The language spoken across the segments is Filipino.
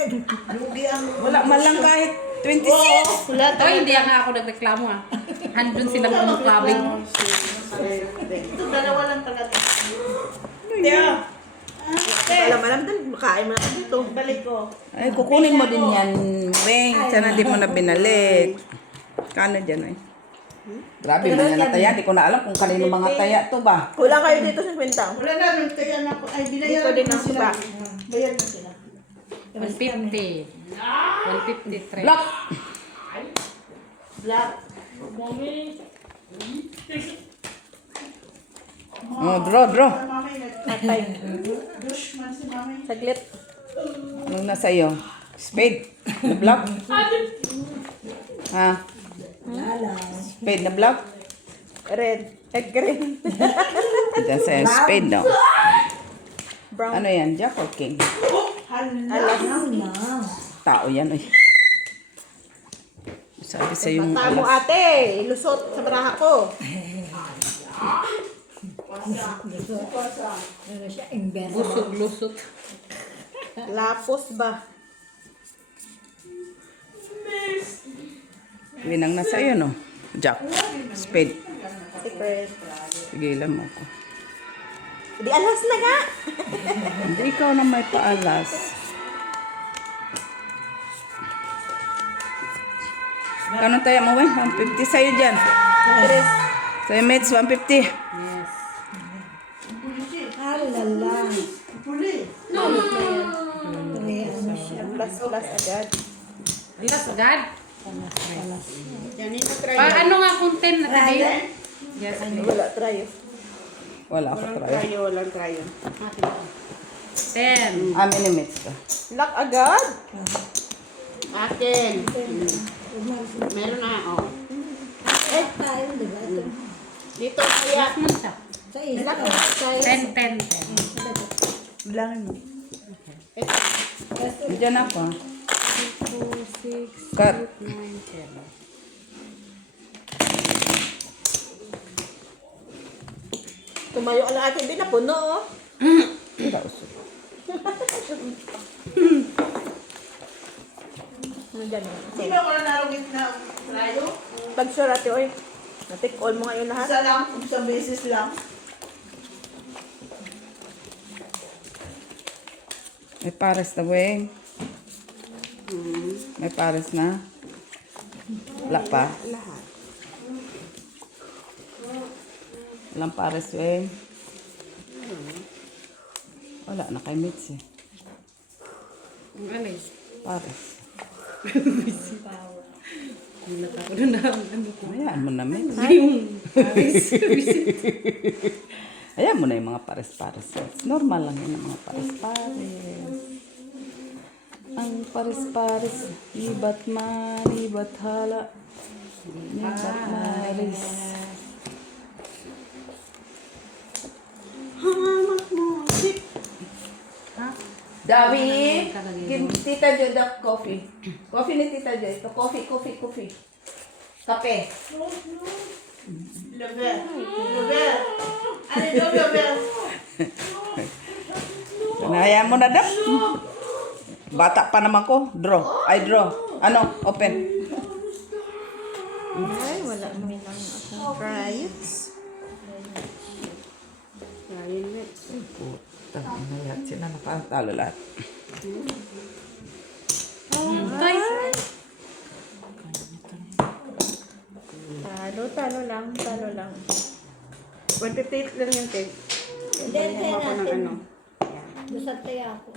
Lugi ang... Wala man lang kahit 26. Wala Ito, hindi nga ako nagreklamo ha. Andun silang kumukabing. Ito, dalawa lang pala. Tiyo. Alam din, makain mo na dito. Balik ko. Ay, kukunin mo din yan, Weng. Sana di mo na binalik. Kano dyan ay? Grabe, mga nataya. Di ko na alam kung kanino mga taya to ba. Kulang kayo dito sa kwenta. Wala na, kaya na ako. Ay, Dito binayaran din na ang sila. suba. Bayad na sila. 150. 153. Block! Black. Oh, draw. Mami, Patay. dush man si mami. Saglit. Anong nasa iyo? Spade. Na block? Ha? Spade na block? Red. Green. Diyan sa'yo, spade no? Brown. Ano yan? Jack or king? Alas. Tao yan, uy. Sabi sa yung Bata mo alas. ate. Lusot sa baraha ko. Lusot. Lapos ba? Yun ang nasa iyo, no? Jack. Spade. Secret. Tigilan mo ko. Di alas na nga. Hindi ikaw na may paalas. Kano tayo mo, Weng? 150 sa'yo dyan. Tres. Sa'yo, mates, 150. Yes. Puli. Plus agad. Alas agad. Yan ito try. Ano nga content na today? Yes. Wala try. Wala ako try. Walang try. 10. Amin ni mates ka. Lock agad. Akin. Meron na, oh. Dito kaya. Yes man siya. Lock agad. 10. Bilangin mo. Diyan ako. 2, 6, Cut. 8, 9, 10. Tumayo ka lang ate. Hindi na puno oh. Hindi usok. Ano dyan? Sino ko na narugit na rayo? Pag-sure ate oy. Natik all mo ngayon lahat. Isa lang, isang beses lang. May pares na, Weng. May pares na. Wala pa. Lahat. Walang pares, Weng. Wala na kay mates eh. Alis. Pares. Hinat ako doon na ano ko. Hayaan mo na, mates. Yung Ayan mo na yung mga pares-pares. Normal lang yun ang mga pares-pares. Ang pares-pares. Iba't man, iba't hala. Iba't maris. Dawi, give Tita Jo the coffee. Coffee ni Tita Jo. Ito, coffee. Kape. Level. Ano yung level? Hayaan mo na, Dap. Bata pa naman ko. Draw. Ano? Open. Ay, wala kami lang akong fries. Puta, lahat sila nakatalo lahat. Talo lang. 158 lang yung cake. Hindi, kaya Ako ng natin. ano. Dosat tayo ako.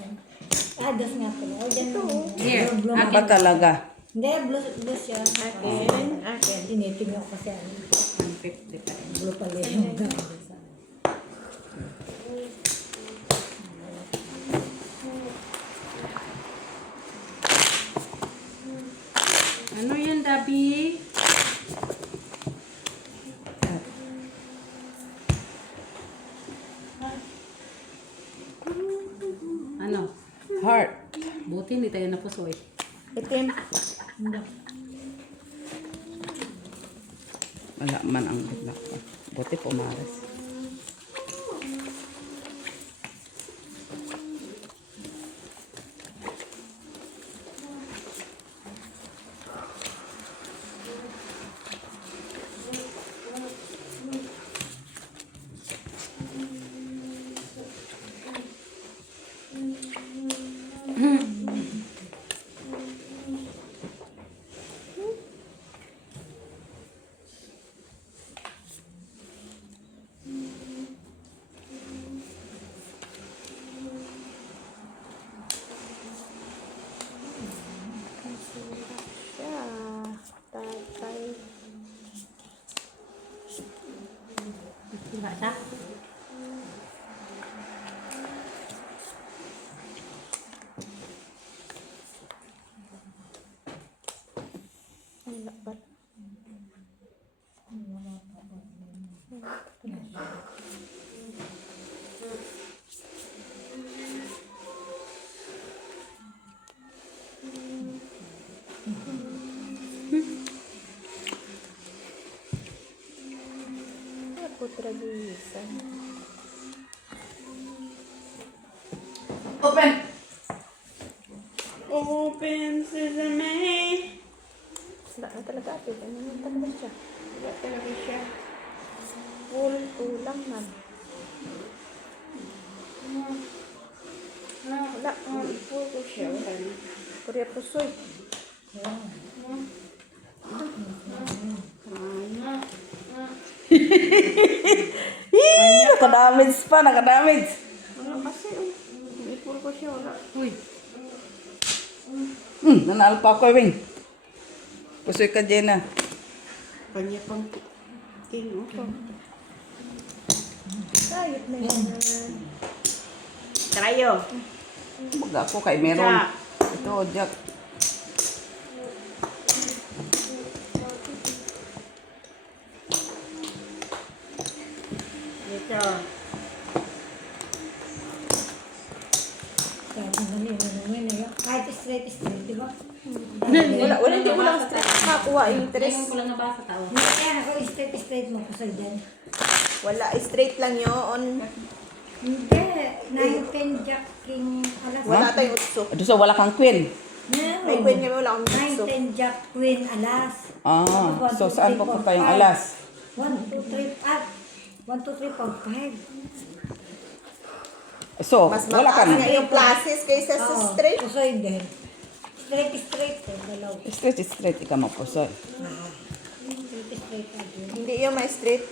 dos nga pala. O, dyan. Here. Ba talaga? Hindi, dos yan. Akin. Tinitingnan ko kasi ano. 150 pa rin. Blue pala yung Ano yan, Dabi? Ano? Heart. Buti hindi tayo napusoy. Itim. Wala man ang bigla ko. Buti pumares. tragisan. Open! Open sesame. Wala na talaga ate. Ano na talaga siya? Wala talaga siya. Full ulang man. Wala. Full ko siya. Wala na. Korea pusoy. Nakadamage pa, nakadamage. Wala kasi. May full ko siya. Wala. Uy. Nanalo pa ako, Wing. Pusoy ka, Jenna. Kanya pang king. Okay. Sayot na yan. Trayo. Baga ako kay meron. Jack. Ito, Jack. Dito. Kahit straight, di ba? Wala, hindi ko lang nakakuha yung Ngayon tres. ko lang nabasa tao. Hindi kaya ako straight mo ko sa dyan. Wala, straight lang yun. Hindi. 9-10 Jack King. Alas. Wala tayong utso. Ito sa wala kang queen. May queen kami, wala akong utso. 9-10 Jack Queen Alas. Ah, so saan po ka kayong alas? 1, 2, 3, 1, 2, 3, 4, 5. So, Mas wala ka mataas na. nga yung classes kaysa sa straight. Pusoy din. Straight, dalaw. Straight, ikaw mapusoy. Straight, agad. Hindi yung may straight.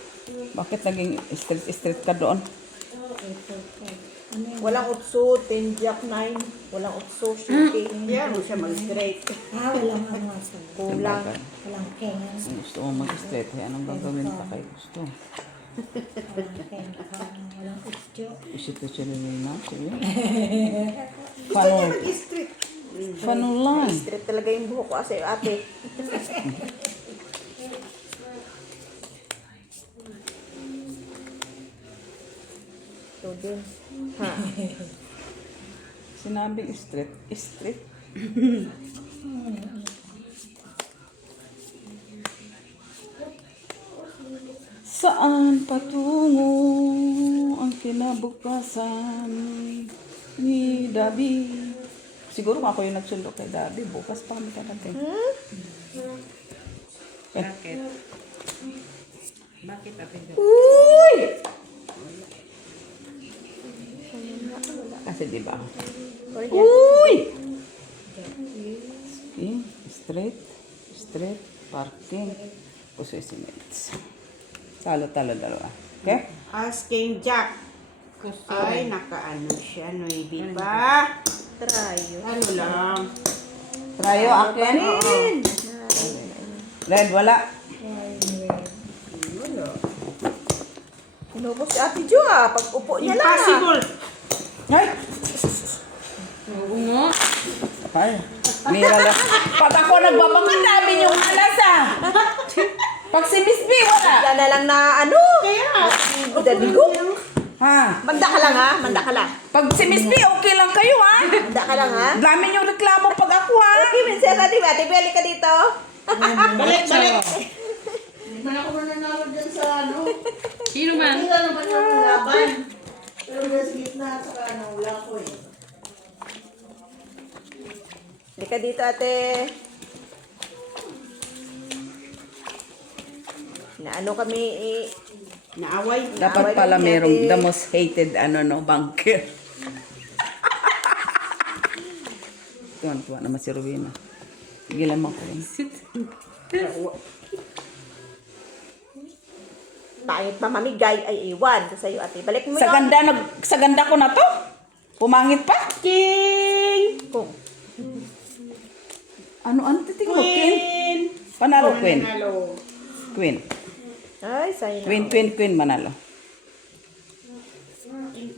Bakit naging straight ka doon? Ano yun? Walang utso, 10 jack 9. Walang utso, shooting. Kaya mo siya mag-straight. Walang ano. Kulang. Walang king. Kung gusto mo mag-straight, anong gagawin pa kayo gusto? Walang king. Walang utyo. Isito siya rin na. Sige. Gusto Paano? niya mag-straight. Paano lang? Straight talaga yung buhok ko kasi ate. Ito din. Ha? Sinabing straight. Saan patungo ang kinabukasan ni Dabi? Siguro ako yung nagsundo kay Dabi. Bukas pa kami karating. Bakit? Bakit ate Jo? Uy! Kasi di ba? Uy! Uy! Straight, parking, puso estimates. Talo dalawa. Okay? Asking Jack. Ay, nakaano siya. Noy, ba? Trayo. Ano lang. Trayo, akin. Red, wala. Inubos si Ate Jo ah. Pag upo niya lang ah. Impossible. Ay! Oo nga. Ay, mira lang. Pag ako nagbabaka, dami yung alas ah. Pag si Miss B, wala. Wala na lang na ano. Kaya. Dadigo. Ha? Manda ka lang ha. Manda ka lang. Pag si Miss B, okay lang kayo ha? Manda ka lang ha. Dami yung reklamo pag ako ha? Okay, Minsan Ate Ate Beli ka dito. Balik. Hindi man ako mananalo dyan sa ano. Sino man? Hindi ka naman yung laban. Pero nasa gitna at saka ano, wala ko eh. Beli ka dito ate. Na ano kami Naaway. Dapat pala merong the most hated banker. Tuwan naman si Rowena. Tigilan mo ko rin. Pangit pa mamigay ay iwan sa sayo ate. Balik mo Sa yun. sa ganda ko na to. Pumangit pa. King. Kung. Ano titingin mo? Queen? Panalo, Queen. Nanalo. Queen. Ay, sayo na. Queen, manalo.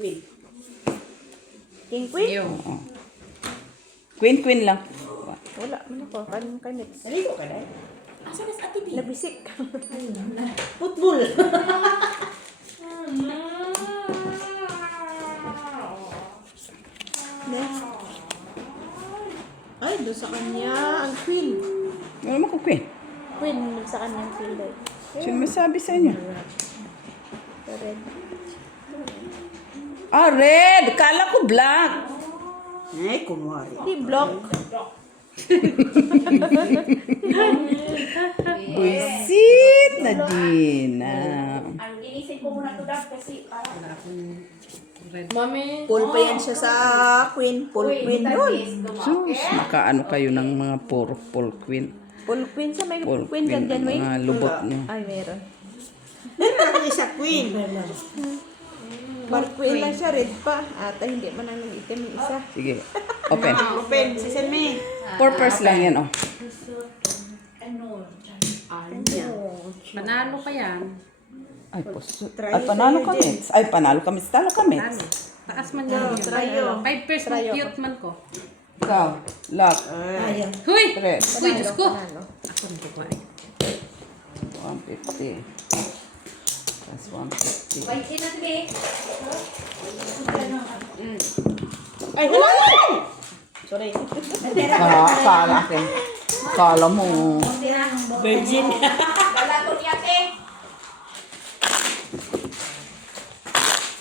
Queen. King Queen? Yo. Oo. Queen lang. Wala. Ano ko? Kanong kay next. Naligo ka dahil. Nabisik. Football. Next. Ay, doon sa kanya. Ang queen. Wala mo ko, Queen. Queen, sa kanyang queen. Sino may sabi sa inyo? red. Ah, red! Kala ko black. Ay, kunwari. Di block. Buisit na din. Ang ginising ko muna to dap kasi Mami. Full pa yan siya sa queen. Full queen yun. Sus, makaano kayo ng mga purple queen. Full queen sa may Full queen queen, dyan, Wayne. mga lubot nyo. Ay, meron. ako isa queen. Bar queen lang siya, red pa. Ata, hindi man ang nag-itim yung isa. Sige, open. Open, si Selmi. Purpose lang yan, oh. Manalo pa yan. Ay, puso. Ay, panalo kami. Ay, panalo kami. Talo kami. Ano? Taas man yan. Trayo. 5% cute man ko. Ikaw, lock. Huy! Tres. Huy, Diyos ko. Panalo. Ako nang kukuha. 150. That's 150. Ay, wala! Sorry. Kala akin. Kala mo. Virgin.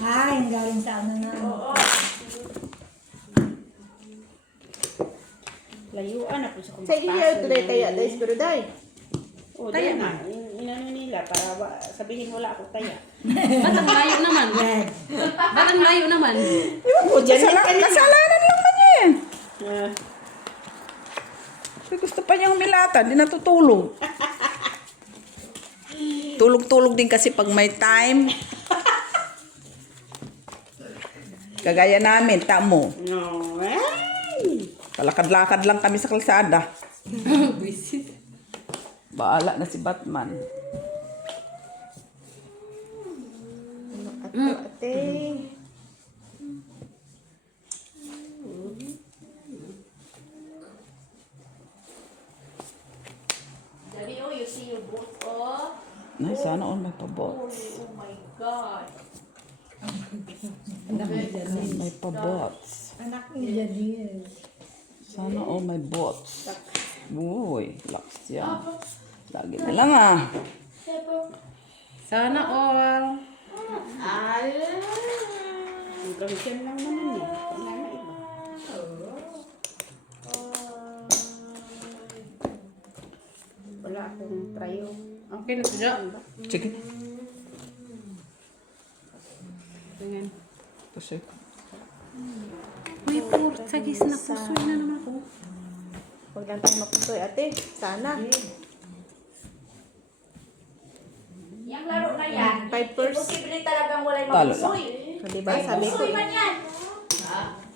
Ay, ang galing sa ano na. Layuan ako sa Sa iyo, tuloy tayo. Dahil pero dahil. O, dahil na. Inano nila para sabihin wala ako taya. Ba't ang layo naman? Ba't ang layo naman? O, dyan na Kasalanan lang man yan. Ah, Kasi gusto pa niyang humilata. Di natutulog. Tulog-tulog din kasi pag may time. Kagaya namin, tamo. no. Ay! Kalakad-lakad lang kami sa kalsada. Baala na si Batman. Ate. You see your boat, oh. Ay, sana all may pabots. Oh my God. May pabots. Anak ni Jadiel. Sana all may bots. Uy, lakas yan. Lagi na lang ah. Sana all. Ang gamitin lang naman eh. Wala na iba. Wala akong trayo. Okay na siya. Sige. Tingnan. Kasi, May puro. Sagis na pusoy na naman ako. Huwag lang tayo mapusoy, ate. Sana. Yung laro na yan, 5%. imposible talagang walay Talo mapusoy. O, diba? Sabi ko, Pusoy man yan.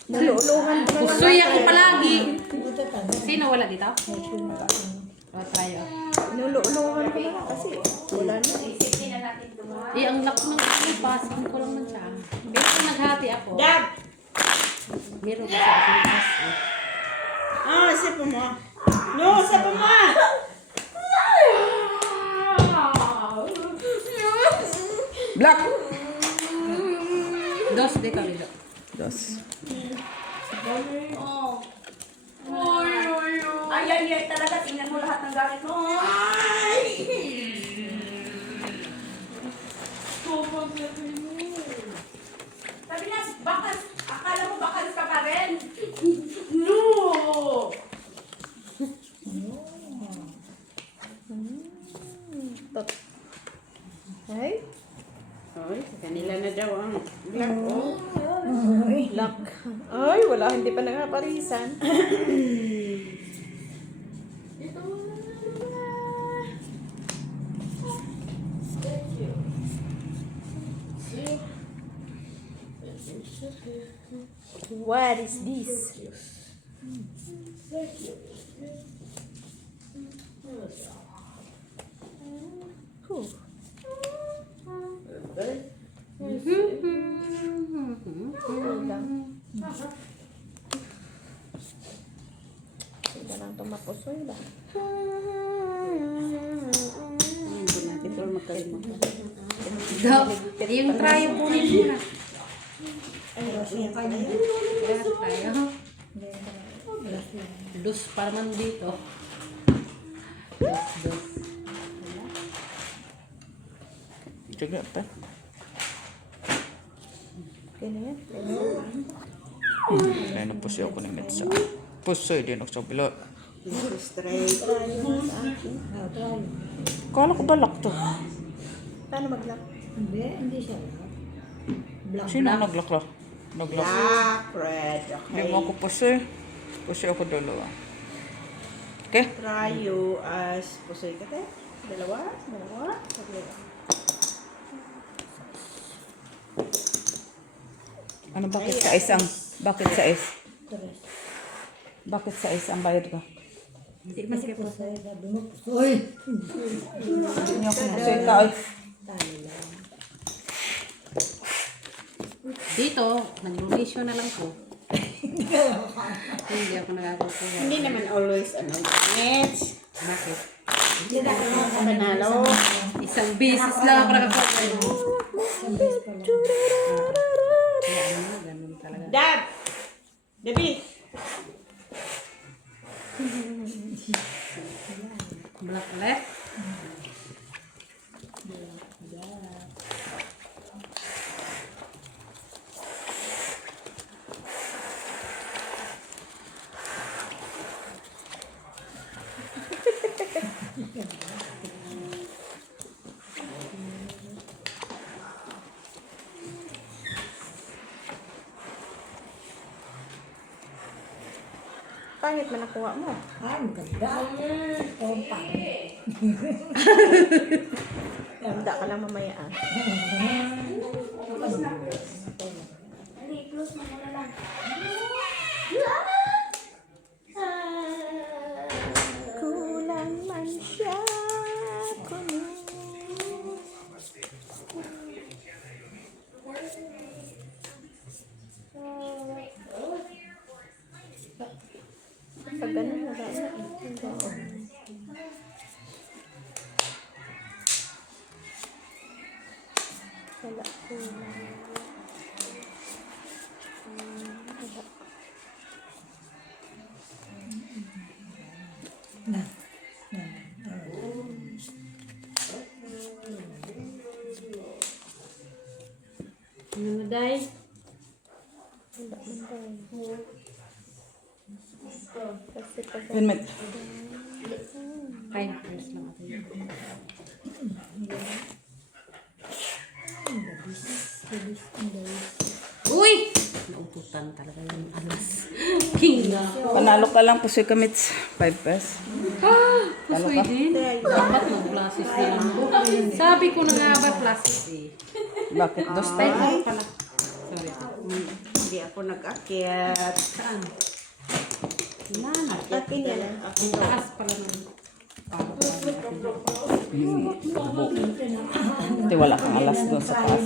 naluluhan ko na lang. Pusoy ako palagi. Buta ka. Sino wala dito? O, tayo. Naluluhan ko na lang kasi wala na. Isipin na natin gumawa. Eh, ang laki ng pasin ko lang man siya. Pero naghati ako. Dab! Meron kasi akong pas. Ah, sipa mo. No, sipa mo. black! Dos de kami do. Dos. Ay, ay, ay, talaga. Tingnan mo lahat ng gamit mo. Ay! Sabi na, bakas. Akala mo bakas ka pa rin? No! Ay, Ay, sa kanila na daw ang black. Oh. luck. Ay, wala. Hindi pa nakaparisan. What is this? Whew. Hindi lang tumapusoy ba? Hindi natin ito magkalimutan. Yung trayo po nila. Lahat tayo. Dos para man dito. Dos. Sige, pa. Ganyan. Kaya na pusoy ako ni Mitsa. Pusoy din ako sa bilo. Straight. Trayo na sa akin. Kala ko balak to. Paano mag-lock? Hindi siya. Sino ang naglakla? Naglak. Black, red. Hindi Okay. mo ako pusoy. Pusoy ako dalawa. Okay? Trayo as pusoy ka te. Dalawa. Dalawa. Ano bakit sa isang? Bakit sa is? Bakit sa is ang bayad ko? Hindi kasi po sa sabi mo, pusoy. Hindi niyo ako pusoy ka. Ay. Dito, nag-donation na lang po. Hindi ako nagkakakuha. Hindi naman always minutes. Bakit? Panalo. Isang beses lang ako nagkakakuha. Kaya ano, ganun talaga. Dad! Debbie! Black left. Pangit man nakuha mo. Ang ganda. Oh, pangit. Handa ka lang mamaya ah. Kulang man siya kunin. Pag ganun, wala na. Wala, kulang. Ano day? Kasi pag Helmet. Kaya, alis lang ako. Uy! Naututan talaga yung alas. Kinga. Panalo ka lang pusoy ka Mits. 5 pesos. Pusoy din. Dapat mag-glasses na lang ako. Sabi ko na nga ba glasses eh. Bakit dos Ay, tayo? ano pala. Sorry. hindi ako nag-akyat. Saan? Wala na. Akin yan. Ang taas pala ng Hindi wala kang alas doon sa taas.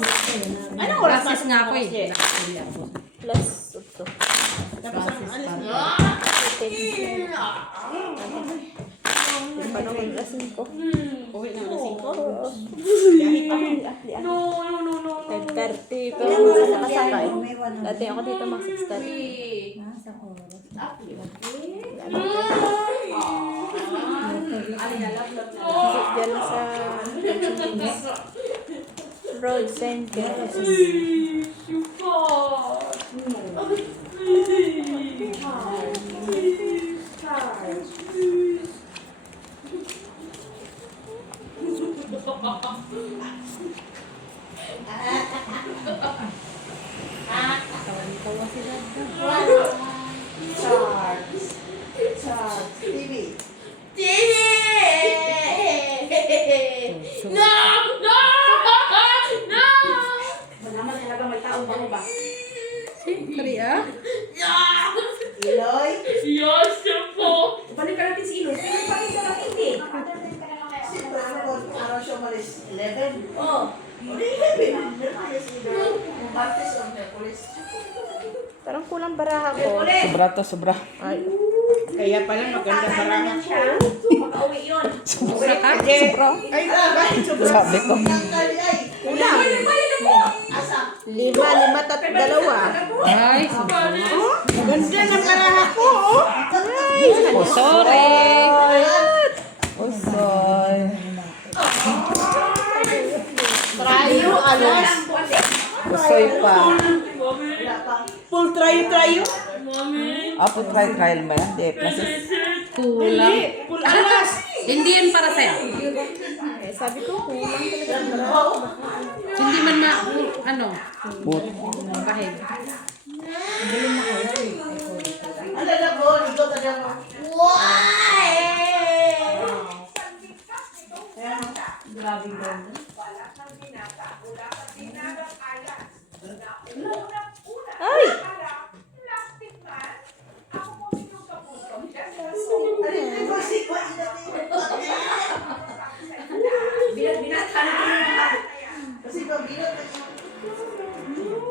Ano oras glasses nga ako eh. Hindi ako. Plus 8. Glasses pa. Pa naman alas 5. Uwi na alas 5. No. 5:30. Pero minsan nakasakay. Dati ako dito mga 6:30. Nasa oras. Diyan sa road center. Tawa sila. Siyempre ah. Balik ka natin si Iloy. Pero bakit ka lang hindi? Parang kulang baraha ko. Sobra to, sobra. Ay, kaya pala maganda baraha ko. Makauwi yun. Sobra ka? Sobra. Ay, bakit sobrang Sabi ko. kulang? 5, 5 at 2. Ay, sobra. Ganda ng baraha ko, oh. Oh, sorry. Pusoy. Trayo, alas. Pusoy pa. Full try. Apo, trial ba yan? Di, plasis. Kulang. Full alas. Hindi yan para sa'yo. Eh, sabi ko, kulang talaga. Hindi man ano, But, bahid. Alala ko, ito talaga mo. Grabe ganda. Ay! Kasi pag binat na siya.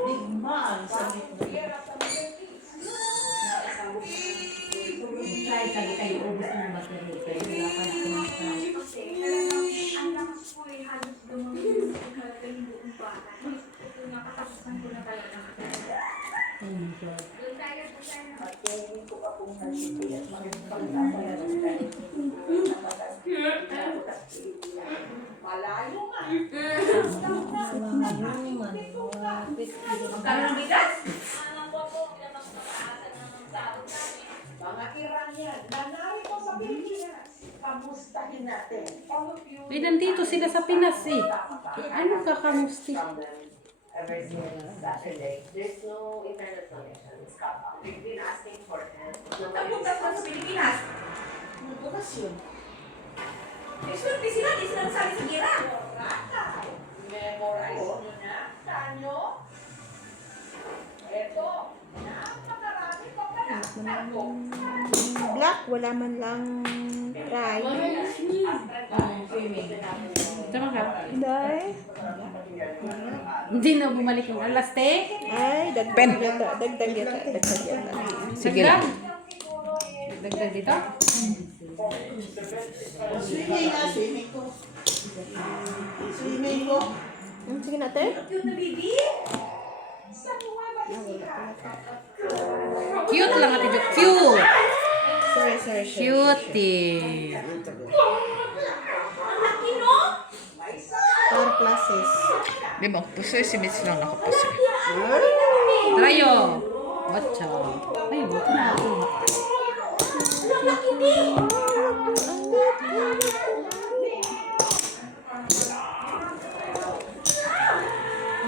Big man. Sabi ko. Magkano ng bigas? Mga Iranian, nanari ko sa Pilipinas. Kamustahin natin. All of you. Nandito sila sa Pinas eh. Ano kakamusti? Ever since Saturday, there's no internet connection. It's cut off. We've been asking for help. Nagpunta sila sa Pilipinas. Bakasyon. Experti sila, di sila nasali sa gira. Memorize nyo na. Tanyo. Eto. Napakarami pa pala. Tango. Black, wala man lang try. Tama ka? Dahil, Hindi na bumalik yung alas, te. ay, dagdag yata. sige lang. Dagdag dito. Swimming ko. Swimming ko. Sige natin. Cute na baby. Sa mga Cute lang ate Jo. Cute. Sorry. Cutie. Para classes. Di ba, pusoy, si Mitch lang nakapusoy. Trayo. Watcha. Ay, buti na ako.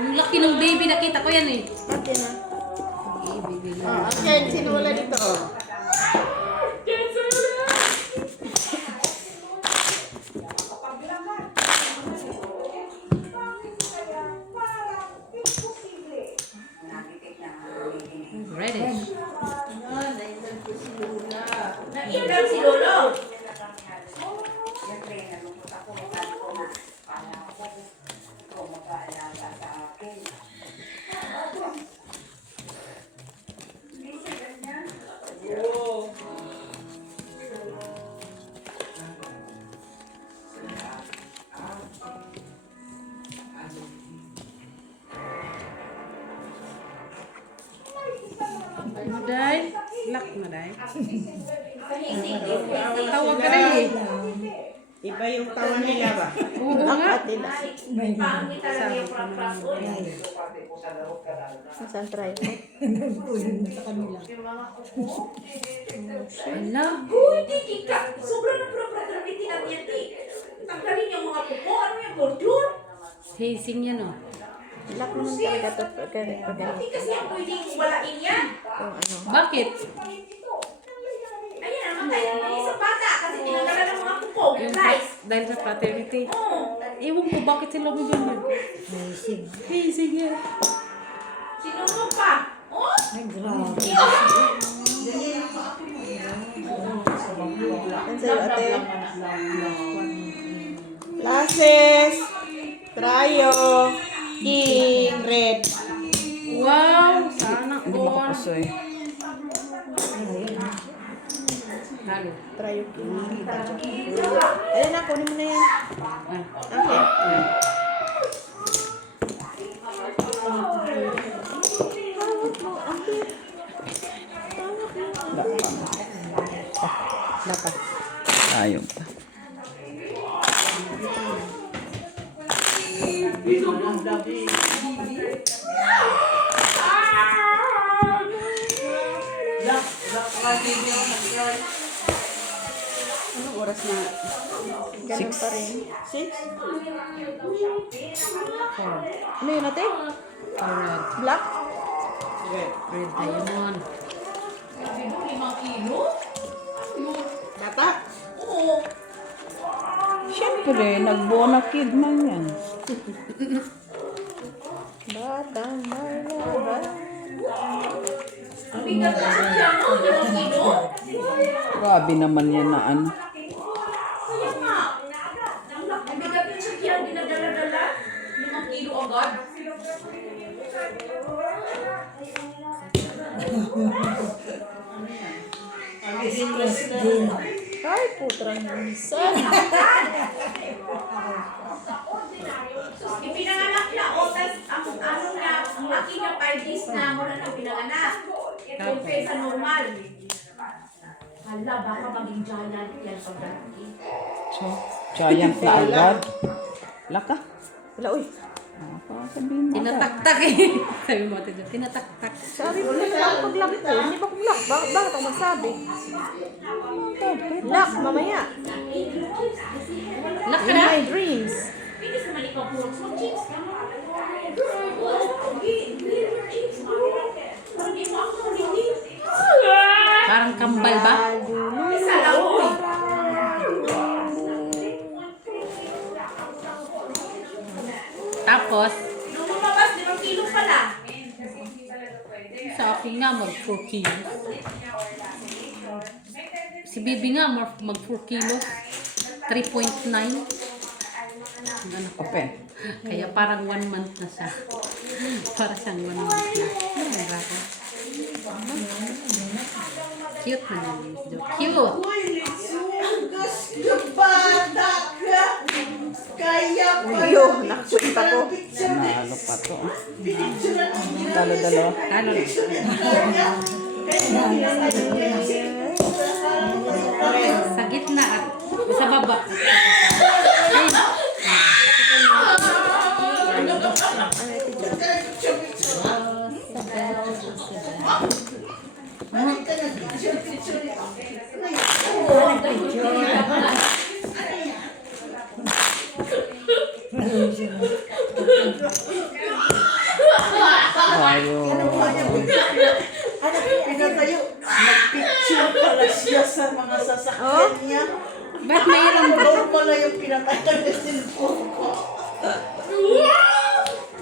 Ang laki ng baby, nakita ko yan eh. Pati na. Okay, sino wala dito? Ready. Naiilan si Lolo. Maday. Lock, Maday. Tawag ka rin eh. Iba yung tawa nila ba? Oo nga. Pati na. Pangit talaga yung prank-prank ko. Saan try? Ala. Hindi, Kika. Sobrang napura-pura natin. Tanggalin yung mga pupo. Ano yung torture? Hazing yan oh. Black naman talaga ito. Hindi kasi ang pwedeng walain yan. Kung ano. Bakit? Ayan, namatay ang mga isang bata kasi tinanggalan ng mga pupo. Guys. Dahil sa fraternity. Oo. Ewan ko bakit sila mo dyan. Hazing yan. Sinunod pa. Oh? Yan sa'yo, ate. Classes. Trayo. King. Red. Wow! Sana Hindi all. makapusoy. Halo. Trayo King. Ayun na, kunin mo na yan. Okay. Lapa. Ayaw pa. Anong oras na? Ganun pa rin. 6? Ano yun natin? Correct. Black? Red diamond. Bata? Siyempre, nag-bonakid man yan. Batang Marla. Grabe naman yan na ano. Ay, putrang minsan. Ipinanganak na otas ang ano na, ang laki na 5 days na mo na pinanganak. Compare sa normal. Hala, baka maging giant yan pagdating. So, giant na agad. Laka. Wala, uy. Sabihin mo. Tinataktak eh. Sabi mo ate, tinataktak. Sabi ko na lang pag-lock ko. Hindi ba kung lock? Bakit ako magsabi? Lock, mamaya. Lock ka In na? my dreams. Pinis naman ikaw po. Mag-cheats ka. Hindi mo ako hindi. Parang kambal ba? Isa lang ko. Tapos, Nung lumabas, 5 kilo pala. sa akin nga mag 4 kilos. Si Bibi nga mag 4 kilos. 3.9. Open. Kaya parang 1 month na siya. Para siyang 1 month na. Ay, grabe. Cute na naman. Cute. Uy, litsugas ka bata ka. Kaya pa. Yo, nakapunta ko. Nalo pa to. Pinicturan ang ginagawa. Dalo-dalo. Talo na. Sa gitna at sa baba. Ay, Ayun. Pinatayo. Nag-picture pala siya sa mga sasakyan niya. ba't mayroon ba? Normal na yung pinatayo ng cellphone ko.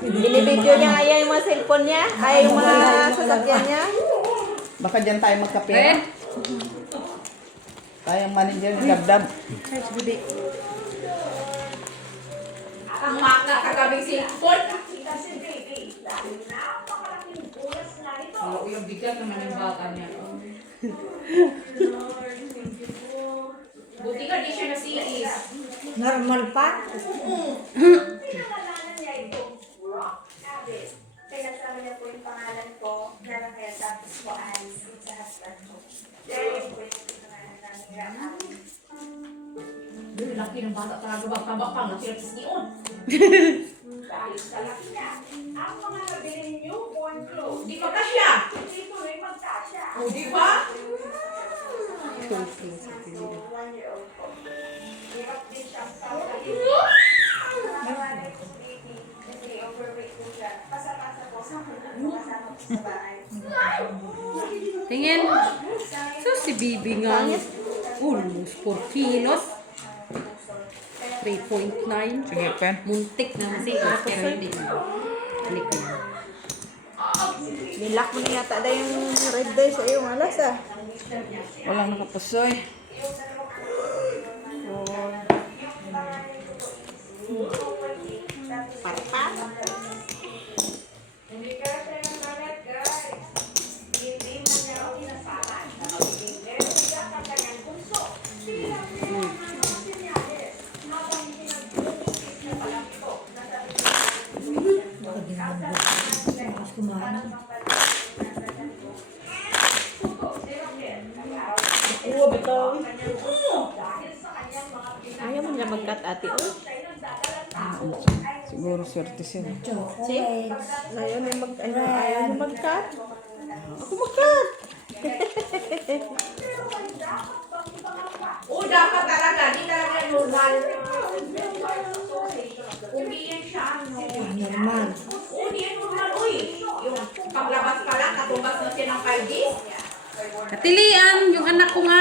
Binibidyo niya nga yung mga cellphone niya. Ay, yung mga sasakyan niya. Baka dyan tayo magkape. Red? Tayong manager ni Dabdab. Ang maka kagabing silpon. Yung bigat naman yung bata niya. Buti ka di siya nasiis. Normal pa? Pinangalanan niya itong Rock Abyss. Pinasama niya po yung pangalan ko na kaya tapos ko ay sa husband ko. Dahil po yung pangalan namin Rock Abyss. Laki ng bata talaga bakang nakiratis niyon. Dahil sa laki niya, ang mga nabili ng newborn clothes, Di pa kasya. hindi ko rin magkasya. O di ba? So, 1-year-old ko. Hirap din siyang kapalit. Nawalan ko baby kasi overweight ko siya. Pasa-pasa po sa kasama ko sa bahay. Tingin. So si Bibi nga almost 4 kilos. 3.9. Sige, pen. Muntik na masigas pero hindi na. Halik na. Nilak mo na yata na yung red dye sa iyong alas ah. Walang nakapusoy. Hindi ka siya ng banat, guys. Hindi mo niya ako inasahan. Hindi siya sa kanyang puso. Sila mga sinyales. Habang pinag-uupis na pala ito, nasabi Mas kumain. Oo, bitaw. Ayaw mo nila mag-cut ate. Oh. Siguro swerte sila. Chocolate. Ayaw na mag-cut. Ako mag-cut. O, dapat talaga, di talaga normal. Kung di yan siya, Normal. o, di yan normal, uy. Yung paglabas pa lang, katumbas na siya ng 5 days. Katilian, yung anak ko nga.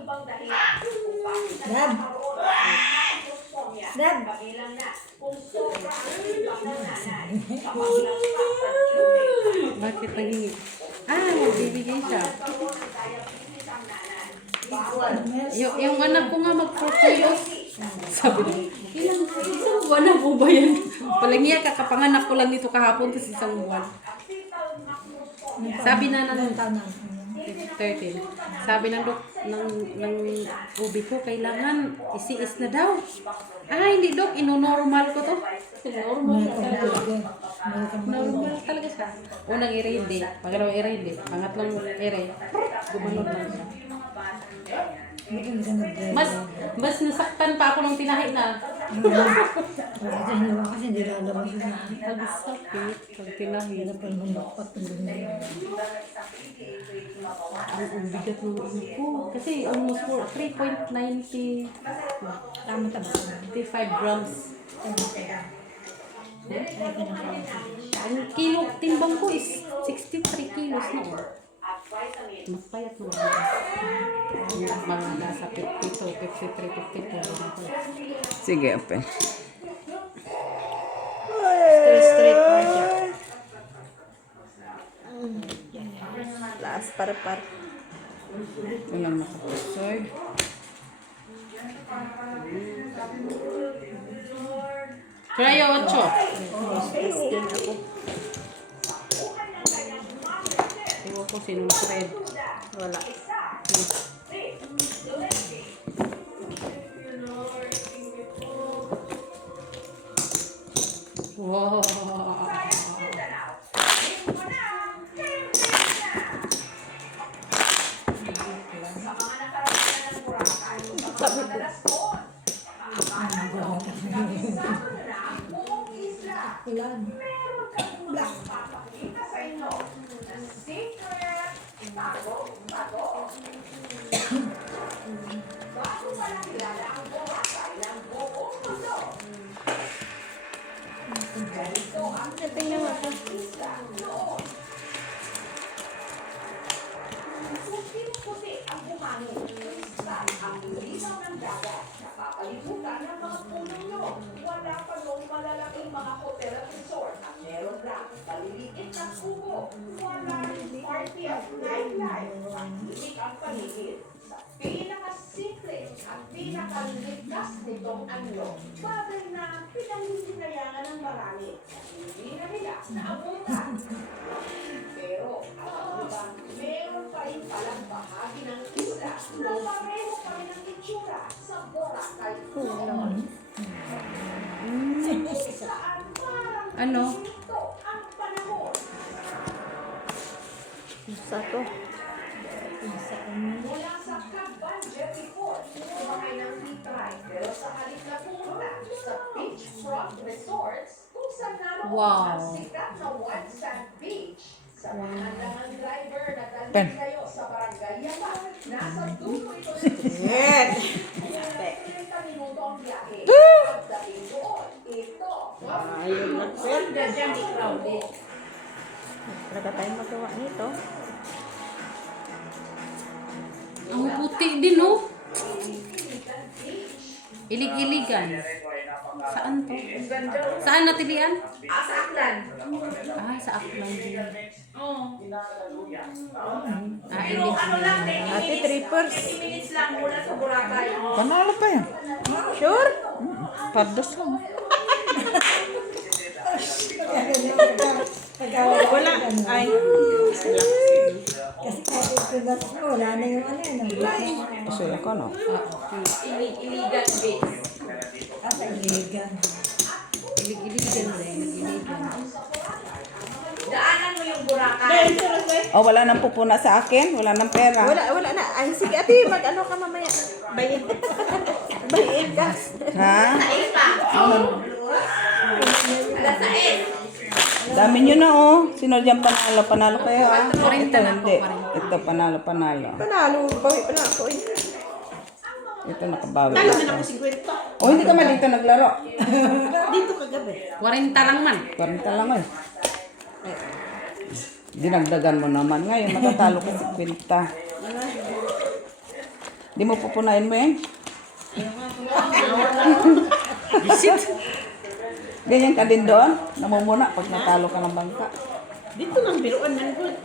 Ibang dahilan kung bakit Dad. Dad. kabilang na kung sobrang ibang ng nanay kapag nagpapag ilumin. Bakit nahingi? Magbibigay siya. Yung anak ko nga mag-procreate. Sabi niya, isang buwan na po ba yan? Palangiya, kakapanganak ko lang dito kahapon, tapos isang buwan. Sabi na ng 13. Sabi ng ubi ko, kailangan isiis na daw. Hindi dok, inonormal ko to. Normal talaga siya. Unang ere hindi, pangalawang ere hindi, pangatlong ere, gumanon lang siya. Mas nasaktan pa ako nung tinahi na. Kasi hindi lalabas na. Ang sakit, pag tinahi. Ang bigat ng ulo ko. Kasi almost 3.90, Tama-tama. 55 grams. Ang kilo, timbang ko is 63 kilos na. Mas payat mo. Mga nasa 52, 53, 54. Sige, open. Straight po siya. Laas par. Unang nakapusoy. Cryo 8. Testing ako. Ewan ko sinong thread. Wala. Wow. Ilan? Tingnan mo siya. Puti ang buhangin. Kristal ang linaw ng dagat. Napapalibutan ng mga puno nyo. Wala pa nung malalaking mga hotel at resort. At meron lang maliliit na kubo. Wala rin party at nightlife. Tahimik ang paligid. Sa pinakasimple at pinakaligtas nitong anyo. Bagay na pinanghihinayangan ng marami. At hindi na nila naabutan. Pero, alam mo ba, meron pa rin palang bahagi ng isla na pareho pa rin ang itsura sa Boracay noon. Saan parang Ano? ito ang panahon. Isa to. Mula sa Caban Report, sumakay ng titray, pero sa halip na pumunta sa beachfront resorts, kung saan naroon Wow. ang sikat na One Sand Beach. Sa mga handangang driver na Pen. dalhin kayo sa barangay Yama, nasa dulo ito ng Yes! 30 minuto ang biyahe. Pagdating doon, ito. Ayun na. Ganda dyan, di crowded. Talaga tayo magawa nito. Ang puti din, no? Ilig-iligan. Saan to? Saan natilian? Sa Aklan. Sa Aklan din. Pero ano lang, 30 Ate, minutes. 3 30 minutes lang mula sa Boracay. Panalo pa yan. Sure? Pardos lang. Wala. Ay. Kasi kahit itugas mo, wala na yung ano yun. Kasi ako, no? Iligan base. Sa iligan. Ilig-iligan din. Ilig-iligan. Daanan mo yung Boracay. Oh, wala nang pupuna sa akin. Wala nang pera. Wala na. Ay, sige ate, mag-ano ka mamaya. Bayin. Bayin ka. Ha? Sa Ipa. Dami nyo na oh. Sino dyan panalo? Panalo kayo ah. 40 Ito na hindi. po, 40. Ito panalo. Panalo, bawi pa na ako eh. Ito nakabawi. Talo na ako 50. Oh, hindi ka man dito naglaro. Dito kagabi. 40 lang man. 40 lang eh. Dinagdagan mo naman. Ngayon, matatalo ka 50. Di mo pupunain mo eh. Visit. Ganyan ka din doon. Namumuna pag natalo ka ng bangka. Dito lang biruan ng good.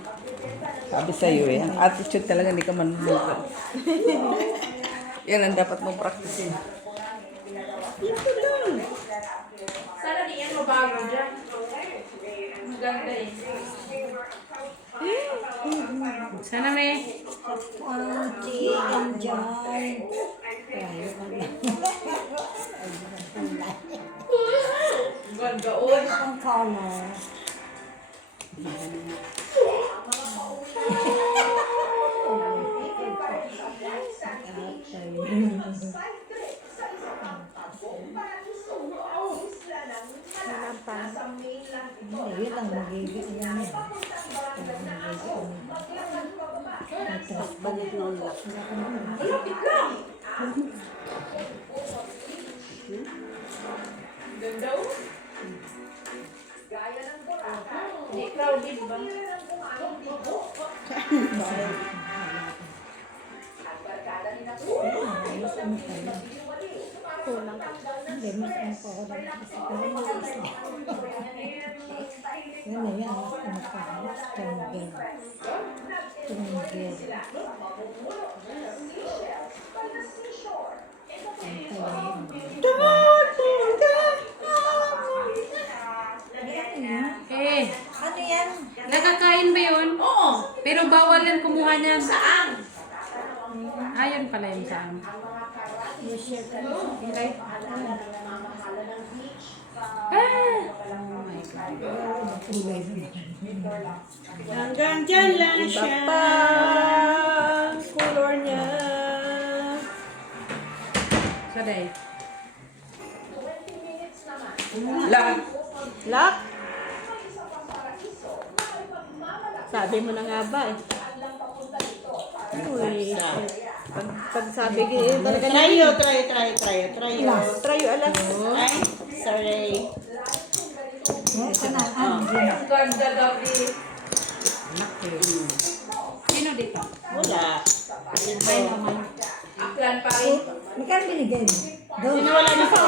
Sabi sa'yo eh. Ang attitude talaga hindi ka manunugod. Yan ang dapat mong practicein. Dito lang. Sana di yan mabago dyan. Maganda eh. Sana may Konti yan dyan. Ganda oy. Ang color. Hindi, yun ang magiging yan. Matras balik na ulit. Ganda oh. Hindi crowded ba? Hindi, mas ano pa ako dito kasi parang mas isla. Yan na yan, mas ano pa ako. Stronger. eh, Ano yan? nakakain ba yun? Oo. Pero bawal yan kumuha niyan. Saan? Ayun pala yung saan. I-share ka na sa Okay. Hanggang dyan lang siya. Color niya. Saday. Lang. Lock? Sabi mo na nga ba eh. Uy. Pag sabi talaga na. Try alas. Ay, sorry. Ganda gabi. Sino dito? Wala. Aklan pa rin. Magkano binigay mo? Doon. Wala na pa.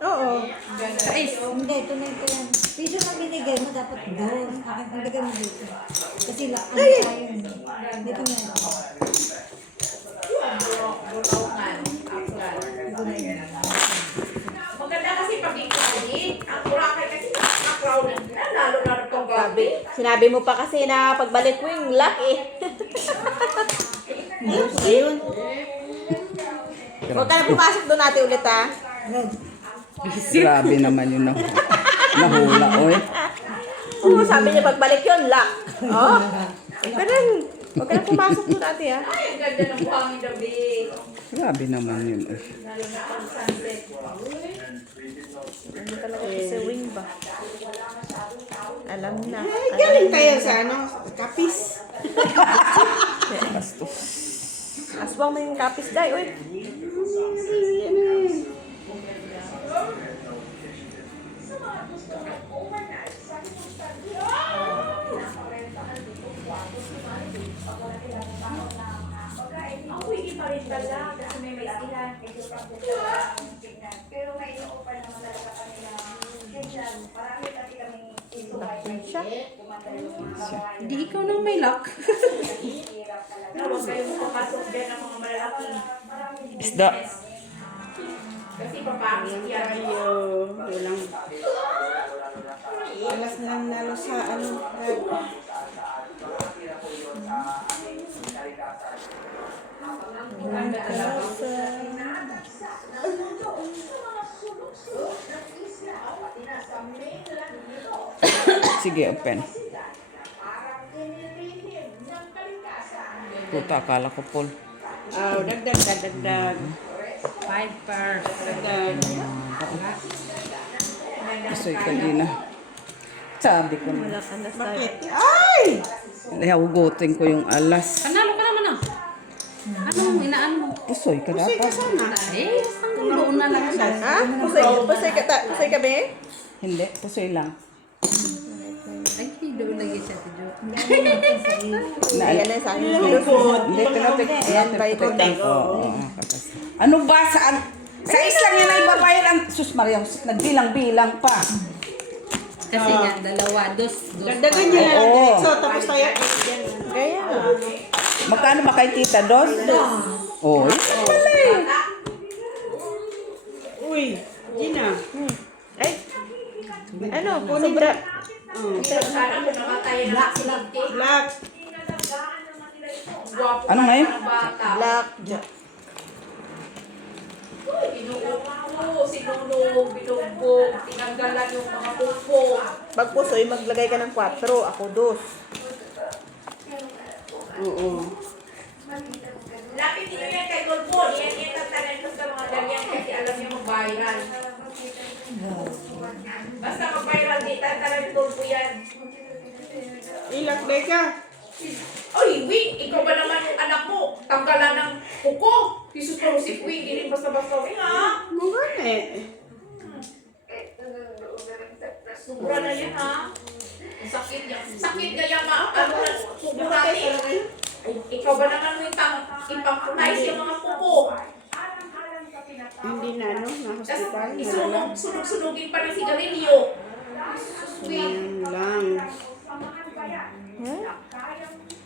Oo. Sa is. Hindi, tunay ko yan. Piso na binigay mo, dapat doon. Akin, ang lagay mo dito. Kasi ano tayo yun. Dito nga. Bulungan. Aklan. Maganda kasi pag i-crowded. Ang Boracay kasi crowded na. Lalo na itong gabi. Sinabi mo pa kasi na pagbalik mo yung lock eh. Ayun. Huwag ka na pumasok doon natin ulit ha. Red. Grabe naman yun nahula oy. Oo, sabi niya pagbalik yun, lock. Oh. Huwag ka na pumasok doon natin ha. Ay, ang ganda ng buhangin gabi. Grabe naman yun eh. Lalo na pang sunset. Ano talaga ito sa wing ba? Alam na. Galing tayo sa ano, kapis. Bastos. Aswang mo yung kapis day, uy. Ako hindi pa rin bala kasi may ilan. Pero may ino-open naman talaga kami na kitchen. Marami kasi kami Siya. Hindi ikaw nang may lock. huwag kayong papasok dyan ng mga malalaking. Isda. Kasi papangit yan. Walang. Alas na lang nalo sa ano. Ganda talaga. Sige, open. Puta, akala ko full. Oh, dagdag. 5 per. Dagdag. Pusoy kanina. Sabi ko na. Wala ka na start. Hugutin ko yung alas. Panalo ka naman ah. Anong inaan mo? Pusoy ka dapat. Eh, doon na lang siya. Ha? Pusay ka ba? Hindi, pusoy lang. Ay, doon lagi siya si Jo. Ayan na sa akin. Hindi, tinapik. Ayan, by Kotek. Ano ba? Saan? Sa islang yan ay babayad ang... Sus Maria, nagbilang-bilang pa. Kasi nga, dalawa, dos. Dagdagan niya na lang Oo. diretso, tapos tayo. Kaya. Magkano ba kay tita Dos? Oh, yun pala eh. Uy, Gina. Ay. Ano? Sobra. Sana kung namatay na sila. Black. Gwapo Ano ngayon? ng bata. Black. Inuupo, sinulog, binugbog, tinanggalan yung mga pupo. Pag pusoy, maglagay ka ng 4. Ako 2. Oo. Lapit niyo yan kay Golbon. Yan yung tatanan ko sa mga ganyan kasi alam niyo mag-viral. Basta mag-viral, di tatanan ni Golbo yan. Ilakday ka. Oy, Wing, ikaw ba naman yung anak mo? Tanggalan ng kuko. Jesus pero si Wing, hindi rin basta-basta. Wing, ha? Mugan eh. Sobra na yan, ha? Sakit niya. Sakit kaya ano na, kuko natin. Ay, ikaw ba naman yung ipang-nice yung mga kuko? Hindi na ano, na Tapos hospital. sunog-sunugin pa ng sigarilyo. Jesus, Wing. Yan lang.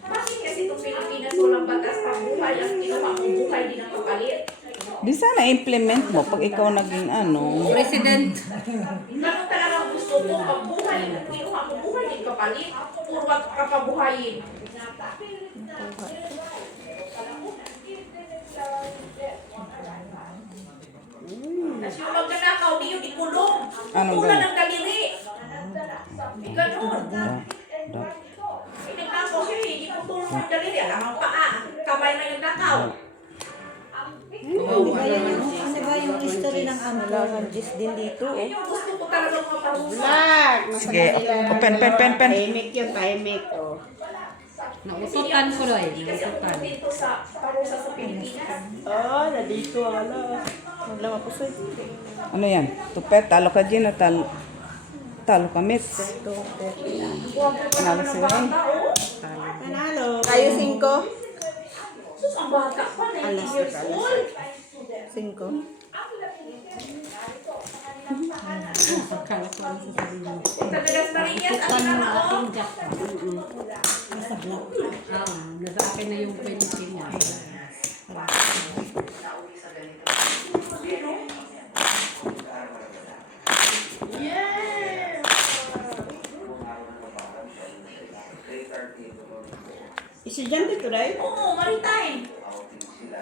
Bakit kasi itong Pilipinas walang batas pambuhay ang kinuha mong buhay din ang kapalit? Di sana implement mo pag ikaw naging ano. President. Ganun talaga ang gusto ko, pagbuhay, kung kinuha mong buhay din kapalit, puro ka pabuhayin. Tapos yung magnanakaw, di yun ikulong. Anong Pula ganun? ng daliri. Ganun. Nagnakaw siya, hindi ko tulong ng daliri. Alam ang paa, kamay na yung nakaw. Ano ba yung history ng amo? Wala kang gis din dito. Yun yung gusto ko talagang mapahusay. Black. Nasa Sige, kanila. oh, pen. Tahimik yun, tahimik. Oh. Naututan ko doy. Kasi ang Naututan. dito sa parusa sa Pilipinas. Oh, na dito, ala. Wala mapusoy. Ano yan? Tupet, talo ka Gina, talo ka Miss. Talo sila eh. Panalo. Tayo 5. Sus, ang bata pa, 19 years old. 5. Akala ko ano sasabihin mo. Sa Vegas Marinas, ang nanao. Nasa akin na yung pension niya. Estudyante to, right? Oo, maritime.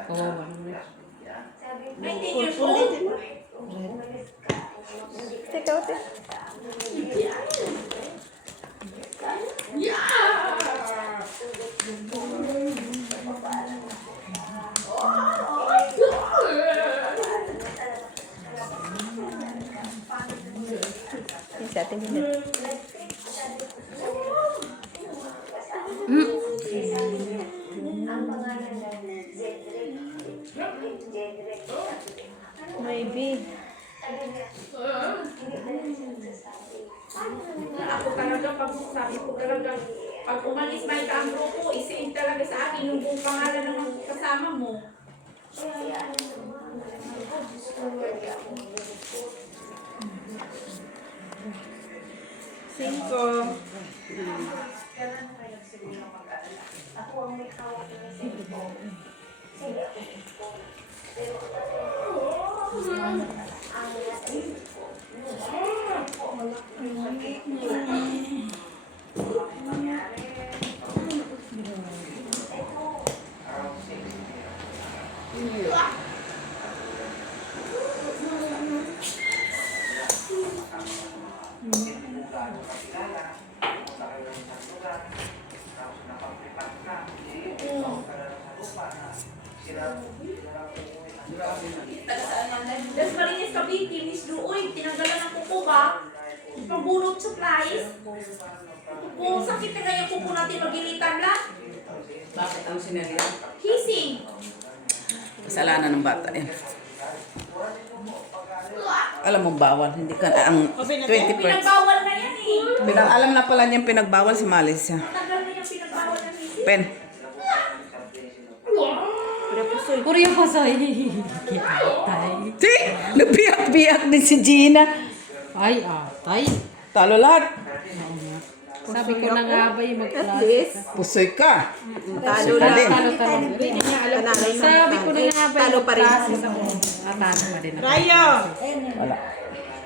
Oo, bakit? 19 years old. Teka, ote. Yung sa ating minute. Maybe. Ako talaga, pag sabi ko talaga, pag umalis na ang grupo, isiin talaga sa akin yung buong pangalan ng mga kasama mo. 5. Taga saan man. Las Marinas Cavite, Miss Luoy, tinanggalan ng kuko ba? Pambunot supplies. Kung sakit na ganyan, kuko natin magilitan lang. Bakit ang sinarya? Kissing. Kasalanan ng bata yan. Alam mo, bawal. Hindi ka, ang 20%. Pinagbawal na yan eh. Alam na pala niyang pinagbawal si Malaysia. Tagal na yung pinagbawal na kissing. Pen. Kurya ko sa Tay. Si! Nabiyak-biyak din si Gina. Ay, atay. Talo lahat. Sabi ko na nga ba yung At mag-klase least, ka. Pusoy ka. talo Ka na. din. Talo. Panalo na. Sabi ko na nga ba Talo yung pa rin. mag-klase ka. Talo pa din ako. Rayo! Wala.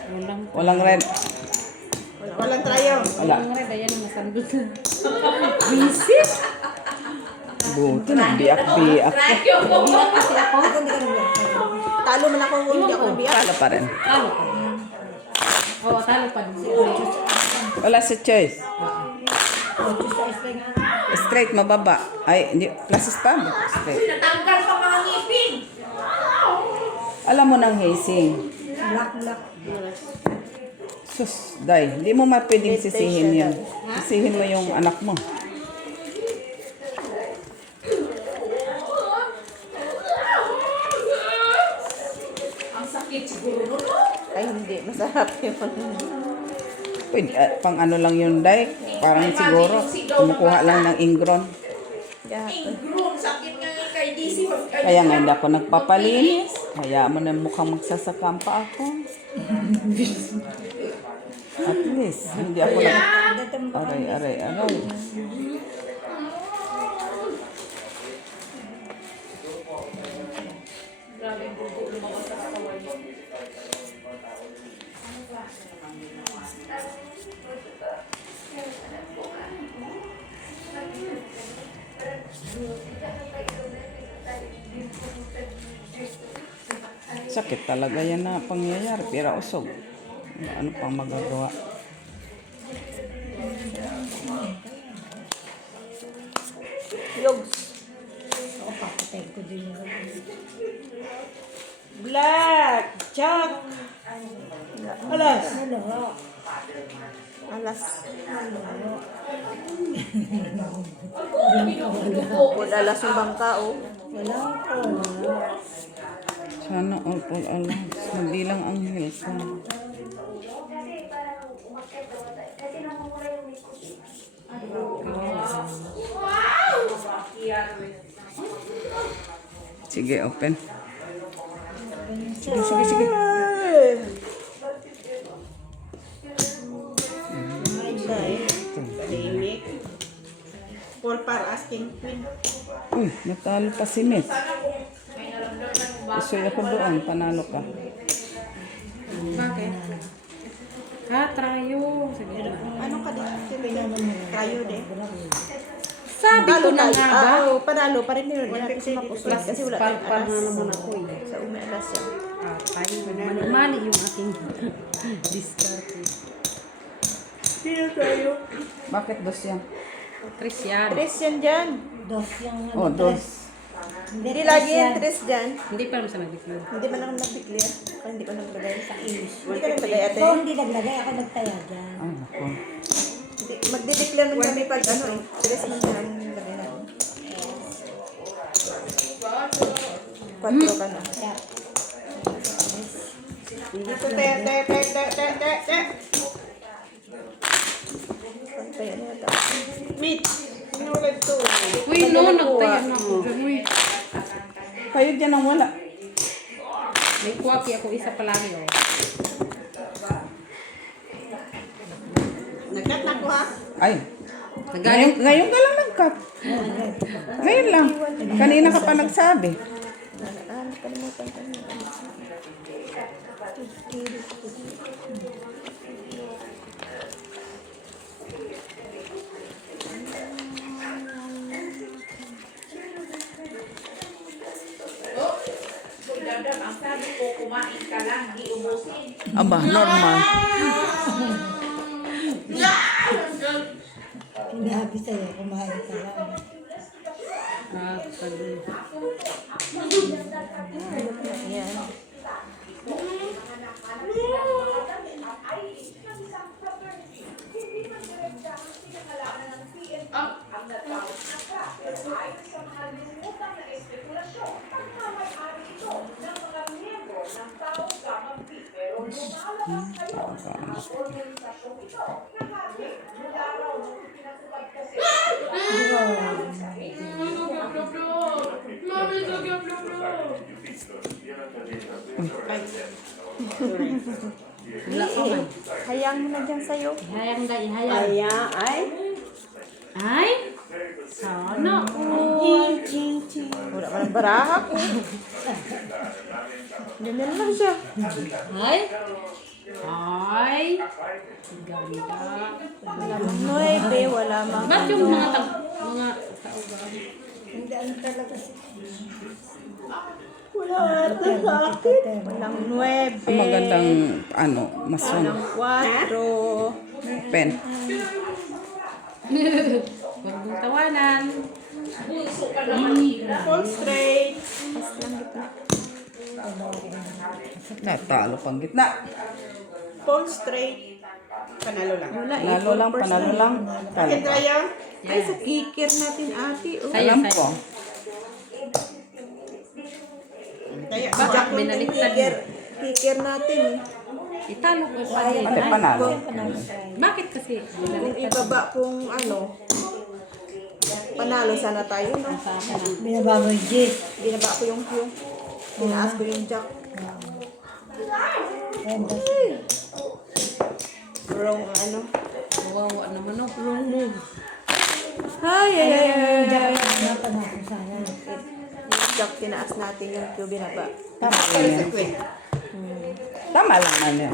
Walang Walang red. Walang trayo. Wala. Walang red. Ayan ang masandot na. Visit? Buti na. Biyak-biyak. Kasi ako, hindi ka nag Talo man ako, hindi ako nabiyak. Talo pa rin. Talo pa. Oo, talo pa din. Wala sa choice. nga. Straight, mababa. Ay, hindi. Plasis pa. Straight. Natanggal pa mga ngipin. Alam mo ng hazing. Black. Sus, day. Hindi mo mapwedeng sisihin yun. Sisihin mo yung anak mo. Ang sakit siguro nun. Ay, hindi. Masarap yun. Pwede, pang ano lang yun, day. Parang siguro, kumukuha lang ng ingron. Ingrown, sakit nga nga kay DC. Kaya nga hindi ako nagpapalinis. Kaya mo na mukhang magsasakampa ako. At least, hindi ako nag... Aray. Sakit talaga yan na pangyayari. Pero usog. Ano pang magagawa? Yogs. Ako, papatay ko din yung Black! Chuck! Alas! Nalo. Alas. Dugo. Wala alas yung bangka, oh. Walang cola. Sana all for Allah. Magbilang ang hilsa. Sige, open. Sige. Tahimik. Paul para asking queen. Uy, natalo pa si Miss. Isoy ako doon, panalo ka. Bakit? Trayo. Sige na. Ano ka din? Kayo din. Sabi ko na nga ba? Oo, panalo pa rin yun. Wala kasi makuslat kasi wala tayong Par alas. na naman ako eh. Sa umi alas yan. Tayo. Mali yung aking discarte. Sino tayo? Bakit dos yan? Tris yan. Tres yan dyan. Dos yung ano. Oh, dos. Hindi lagi yan tres dyan. Hindi pa naman sa nag-declare. Hindi man ako nag-declare. Hindi pa naglagay sa English. Hindi ka naglagay ate. Ako hindi naglagay, ako nagtaya dyan. Ay, ako. Magde-declare man kami pag ano eh. Tres man dyan. Lagay natin. 4 ka na. Kaya, Dito, te. Pantay ano yata. Meet. Ano ulit to? Uy, no, nagtayo na ako dyan. Uy, Kayo dyan ang wala. may kuwaki ako isa palagi. Oh. Nagkat na ko ha? Ay, Nagaling. ngayon ka lang nag-cut. Ngayon lang. Kanina ka pa nagsabi. Kalimutan ko na. Dadam, ang sabi ko, kumain ka lang, di ubusin. Aba, normal. hindi happy sa'yo, kumain ka lang. Sabi. Yan. operasyon ito na hati mula raw nung pinatupad kasi Wala pa man. Hayang mo na dyan sa'yo. Ihayang da, ihayang. Aya, ay. Ay! Sana all. Wala ka ng baraha ko. Ganyan lang siya. Ay! Ay! Ganda. Wala mang nuebe, wala mang Ba't yung mga mga tao ba? Hindi, ano talaga si wala ata sa akin. Walang nuebe. Ang magandang, ano, mason. Walang 4. Pen. Huwag mong tawanan. Full straight. Pas lang gitna. Natalo pang gitna. Full straight. Panalo lang. Wala, Panalo lang, panalo lang. Talo Bakit pa. kaya? Ay, sa kikir natin, ate. Oh. Sa'yo, Alam sa'yo. ko. Kaya, Bakit jack yung binaliktad kikir. Kikir natin eh. Italo ko pa Ate, din. panalo. Bakit kasi? Kung ibaba kung ano, panalo sana tayo, no? binaba mo yung G. Binaba ko yung Q. Tinaas ko yung jack. Wrong ano. Kawawa naman oh. Wrong move. Ay, ay, ay, ay, ay. Hanapan ako sana. Yung jack, tinaas natin yung Q, binaba. Tama lang yan. Tama lang na yan.